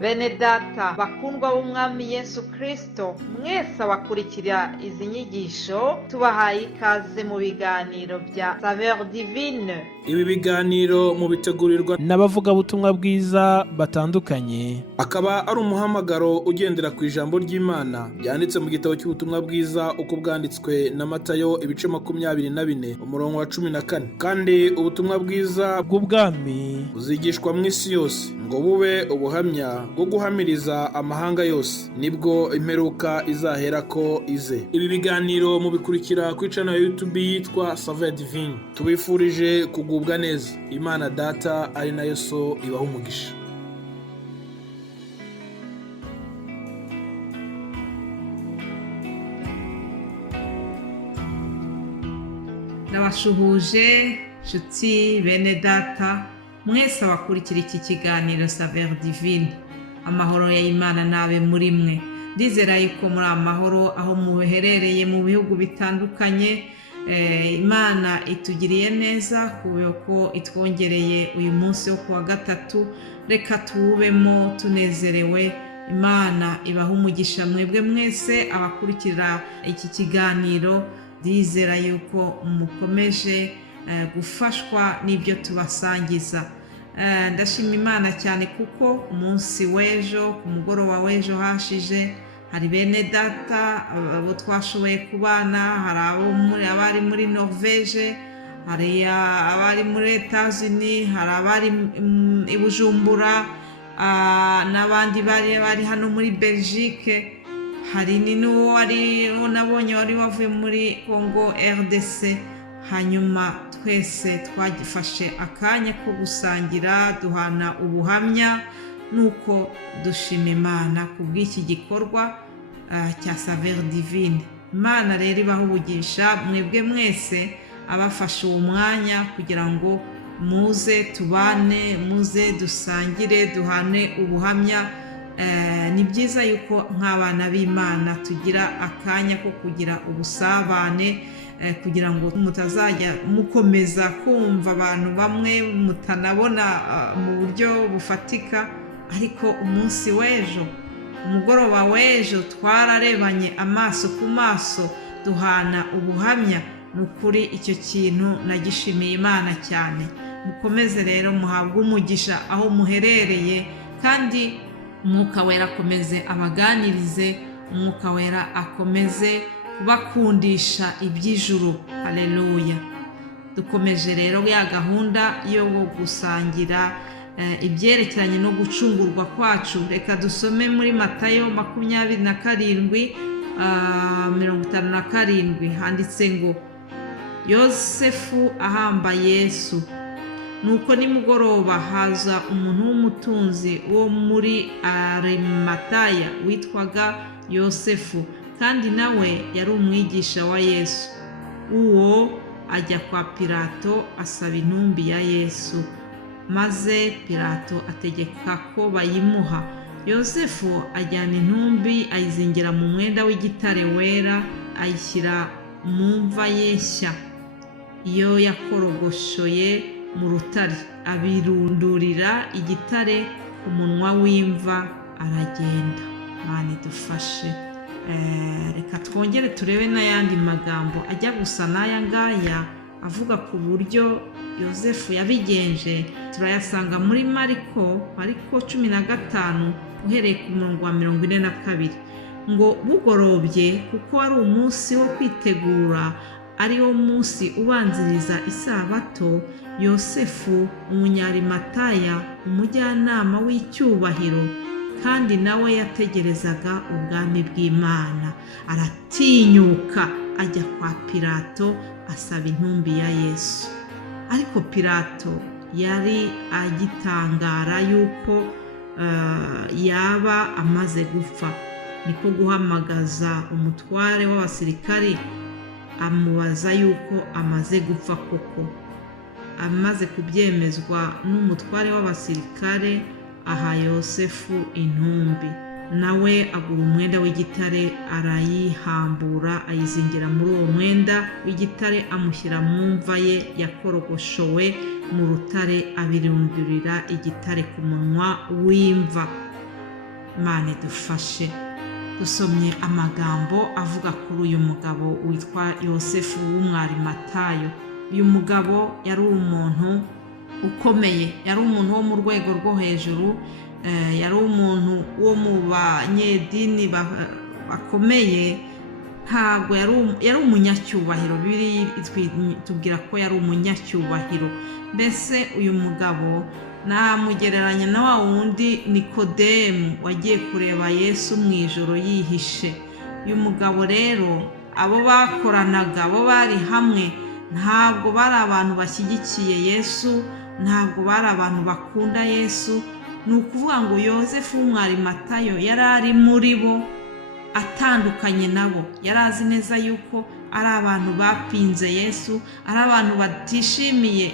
Bene data bakundwa b'umwami Yesu Kristo, mwese abakurikira izi nyigisho tubahaye ikaze mu biganiro bya Saveur Divine. Ibi biganiro mu bitegurirwa n'abavugabutumwa bwiza batandukanye, akaba ari umuhamagaro ugendera ku ijambo ry'Imana byanditse mu gitabo cy'ubutumwa bwiza uko bwanditswe na Matayo ibice 24 umurongo wa 14. Kandi ubutumwa bwiza bw'ubwami buzigishwa mu isi yose ngo bube ubuhamya bwo guhamiriza amahanga yose, nibwo imperuka izahera ko ize. Ibi biganiro mubikurikira ku channel ya YouTube yitwa Saveur Divine. Tubifurije kugubwa neza. Imana Data ari nayo So ibaha umugisha. Nabashuhuje nshuti bene data mwese abakurikira iki kiganiro Saveur Divine. Amahoro ya Imana nabe muri mwe. Ndizera yuko muri amahoro aho muherereye mu bihugu bitandukanye. Imana itugiriye neza kuko itwongereye uyu munsi wo kuwa gatatu. Reka tuwubemo tunezerewe. Imana ibaha umugisha mwebwe mwese abakurikira iki kiganiro. Ndizera yuko mukomeje gufashwa n'ibyo tubasangiza. Ndashima Imana cyane kuko umunsi w'ejo, ku mugoroba w'ejo hashije, hari bene data abo twashoboye kubana, hari abari muri Norvège, hari abari muri Etats-Unis, hari abari i Bujumbura, n'abandi bari hano muri Belgique, hari n'uwo nabonye wari wavuye muri Congo RDC. Hanyuma twese twagifashe akanya ko gusangira, duhana ubuhamya, nuko dushima Imana kubw'iki gikorwa cya Saveur Divine. Imana rero ibaha ubugisha mwebwe mwese abafashe uwo mwanya kugira ngo muze tubane, muze dusangire, duhane ubuhamya. Ni byiza yuko nk'abana b'Imana tugira akanya ko kugira ubusabane, kugira ngo mutazajya mukomeza kumva abantu bamwe mutanabona mu buryo bufatika. Ariko umunsi w'ejo, umugoroba w'ejo, twararebanye amaso ku maso, duhana ubuhamya. Ni ukuri icyo kintu nagishimiye Imana cyane. Mukomeze rero muhabwe umugisha aho muherereye, kandi Umwuka Wera akomeze abaganirize, Umwuka Wera akomeze kubakundisha iby'ijuru. Haleluya. Dukomeje rero ya gahunda yo gusangira ibyerekeranye no gucungurwa kwacu. Reka dusome muri Matayo 27:57. Handitse ngo Yosefu ahamba Yesu. Nuko nimugoroba haza umuntu w'umutunzi wo muri Arimataya witwaga Yosefu, kandi nawe yari umwigisha wa Yesu. Uwo ajya kwa Pilato asaba intumbi ya Yesu, maze Pilato ategeka ko bayimuha. Yosefu ajyana intumbi, ayizingira mu mwenda w'igitare wera, ayishyira mu mva y'eshya iyo yakorogoshoye mu rutare, abirundurira igitare ku munwa w'imva, aragenda. Imana idufashe. Reka twongere turebe n'ayandi magambo ajya gusa n'aya ngaya avuga ku buryo Yosefu yabigenje. Turayasanga muri Mariko 15 uhereye ku murongo wa 42. Ngo bugorobye, kuko ari umunsi wo kwitegura, ari wo munsi ubanziriza isabato, Yosefu umunyarimataya, umujyanama w'icyubahiro, kandi nawe yategerezaga ubwami bw'Imana, aratinyuka ajya kwa Pilato asaba intumbi ya Yesu. Ariko Pilato yari agitangara yuko yaba amaze gupfa. Niko guhamagaza umutware w'abasirikari amubaza yuko amaze gupfa koko. Amaze kubyemezwa n'umutware w'abasirikare, aha Yosefu intumbi. Nawe agura umwenda w'igitare, arayihambura, ayizingira muri uwo mwenda w'igitare, amushyira mu mva ye yakorogoshowe mu rutare, abirundurira igitare ku munwa w'imva. Imana idufashe. Dusomye amagambo avuga kuri uyu mugabo witwa Yosefu w'Umwarimatayo. Uyu mugabo yari umuntu ukomeye, yari umuntu wo mu rwego rwo hejuru, yari umuntu wo mu banyedini bakomeye. Ntabwo yari umunyacyubahiro, tubwira ko yari umunyacyubahiro. Mbese uyu mugabo namugereranya na wa wundi Nikodemu wagiye kureba Yesu mu ijoro yihishe. Uyu mugabo rero, abo bakoranaga, abo bari hamwe, ntabwo bari abantu bashyigikiye Yesu, ntabwo bari abantu bakunda Yesu. Ni ukuvuga ngo Yosefu w'Umwarimatayo yari ari muri bo, atandukanye nabo. Yari azi neza yuko ari abantu bapinze Yesu, ari abantu batishimiye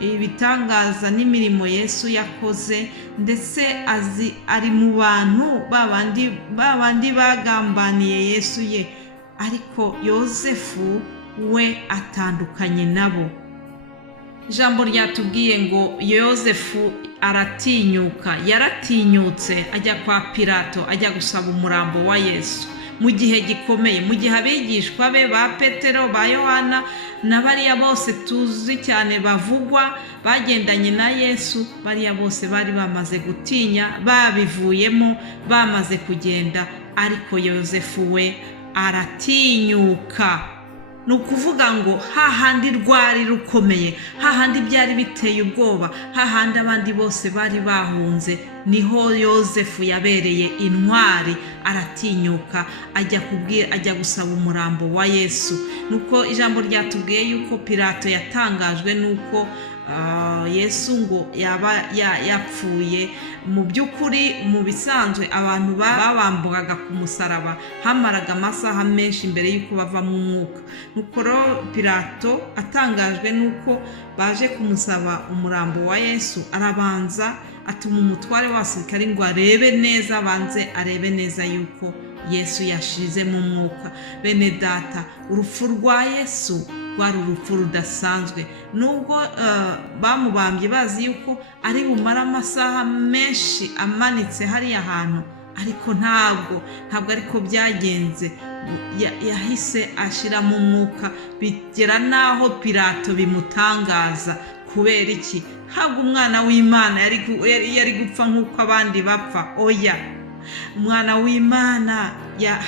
ibitangaza n'imirimo Yesu yakoze, ndetse ari mu bantu babandi bagambaniye Yesu ye. Ariko Yosefu we atandukanye nabo. Ijambo ryatubwiye ngo Yosefu aratinyuka, yaratinyutse ajya kwa Pilato, ajya gusaba umurambo wa Yesu mu gihe gikomeye, mu gihe abigishwa be ba Petero, ba Yohana na bariya bose tuzi cyane bavugwa bagendanye na Yesu, bariya bose bari bamaze gutinya, babivuyemo, bamaze kugenda. Ariko Yosefu we aratinyuka. Ni ukuvuga ngo hahandi rwari rukomeye, hahandi byari biteye ubwoba, hahandi abandi bose bari bahunze, niho Yosefu yabereye intwari. Aratinyuka ajya gusaba umurambo wa Yesu. Nuko ijambo ryatubwiye yuko Pilato yatangajwe nuko Yesu ngo yaba yapfuye. Mu by'ukuri, mu bisanzwe abantu babambukaga ku musaraba hamaraga amasaha menshi mbere y'uko bava mu mwuka. Nuko rero Pilato atangajwe nuko baje kumusaba umurambo wa Yesu, arabanza atuma umutware w'abasirikari ngo arebe neza, abanze arebe neza yuko Yesu yashize mu mwuka. Bene data, urupfu rwa Yesu rwari urupfu rudasanzwe. Nubwo bamubambye bazi yuko ari bumara amasaha menshi amanitse hariya hantu, ariko ntabwo ariko byagenze. Yahise ashira mu mwuka, bigera naho Pilato bimutangaza. Kubera iki? Ntabwo umwana w'Imana yari gupfa nk'uko abandi bapfa. Oya, umwana w'Imana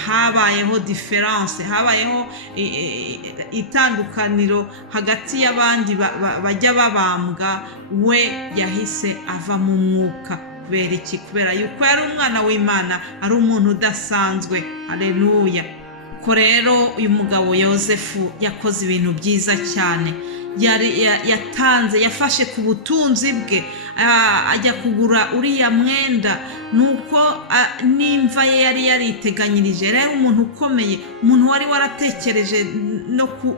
habayeho diferanse, habayeho itandukaniro hagati y'abandi bajya babambwa. We yahise ava mu mwuka. Kubera iki? Kubera yuko yari umwana w'Imana, ari umuntu udasanzwe. Haleluya. Ko rero uyu mugabo Yosefu yakoze ibintu byiza cyane. Yatanze, yafashe ku butunzi bwe, ajya kugura uriya mwenda. Nuko n'imva ye yari yariteganyirije. Rero umuntu ukomeye, umuntu wari waratekereje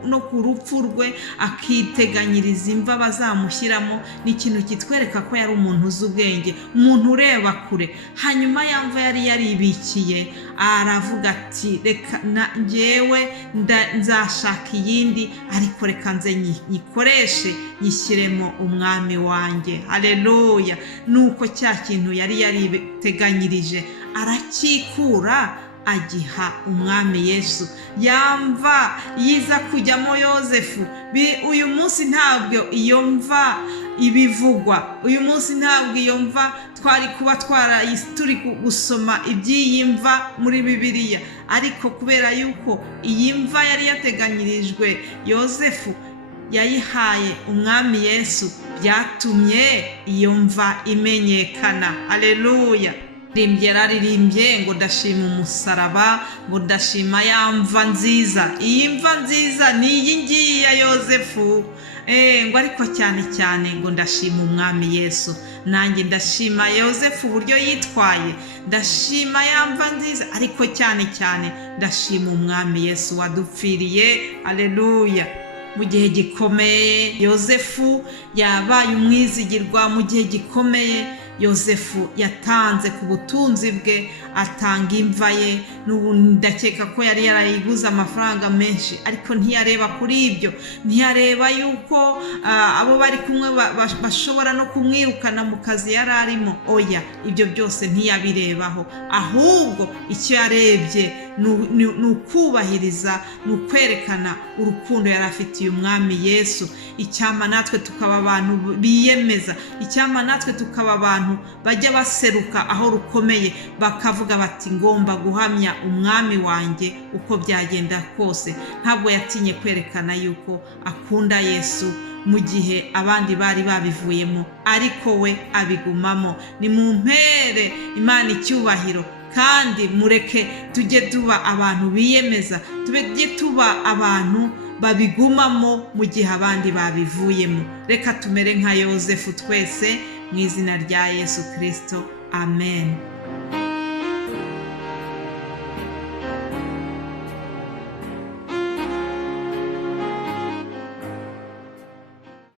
no ku rupfu rwe, akiteganyiriza imva bazamushyiramo, ni ikintu kitwereka ko yari umuntu uzi ubwenge, umuntu ureba kure. Hanyuma ya mva yari yaribikiye, aravuga ati reka njyewe nzashaka iyindi, ariko reka nze nyikoreshe, nyishyiremo umwami wanjye. Haleluya. Nuko cya kintu yari yariteganyirije aracyikura, agiha umwami Yesu. Yamva yiza kujyamo Yosefu, uyu munsi ntabwo iyo mva ibivugwa. Uyu munsi ntabwo iyo mva twari kuba turi gusoma iby'iyi mva muri Bibiliya, ariko kubera yuko iyi mva yari yateganyirijwe Yosefu, yayihaye umwami Yesu, byatumye iyo mva imenyekana. Haleluya. Yararirimbye ngo ndashima umusaraba, ngo ndashima ya mva nziza. Iyi mva nziza ni iyi ngiyi ya Yosefu. Ngo ariko cyane cyane ngo ndashima umwami Yesu. Nanjye ndashima Yosefu uburyo yitwaye, ndashima ya mva nziza, ariko cyane cyane ndashima umwami Yesu wadupfiriye. Haleluya. Mu gihe gikomeye Yosefu yabaye umwizigirwa. Mu gihe gikomeye Yosefu yatanze ku butunzi bwe, atanga imva ye, ndakeka ko yari yarayiguze amafaranga menshi, ariko ntiyareba kuri ibyo, ntiyareba yuko abo bari kumwe bashobora no kumwirukana mu kazi yari arimo. Oya, ibyo byose ntiyabirebaho, ahubwo icyo yarebye ni ukubahiriza, ni ukwerekana urukundo yari afitiye umwami Yesu. Icyama natwe tukaba abantu biyemeza, icyama natwe tukaba abantu bajya baseruka aho rukomeye, bakavuga bati ngomba guhamya umwami wanjye uko byagenda kose. Ntabwo yatinye kwerekana yuko akunda Yesu mu gihe abandi bari babivuyemo, ariko we abigumamo. Ni mu mpere Imana icyubahiro, kandi mureke tujye tuba abantu biyemeza, tujye tuba abantu babigumamo mu gihe abandi babivuyemo. Reka tumere nka Yosefu twese, mu izina rya Yesu Kristo, amen.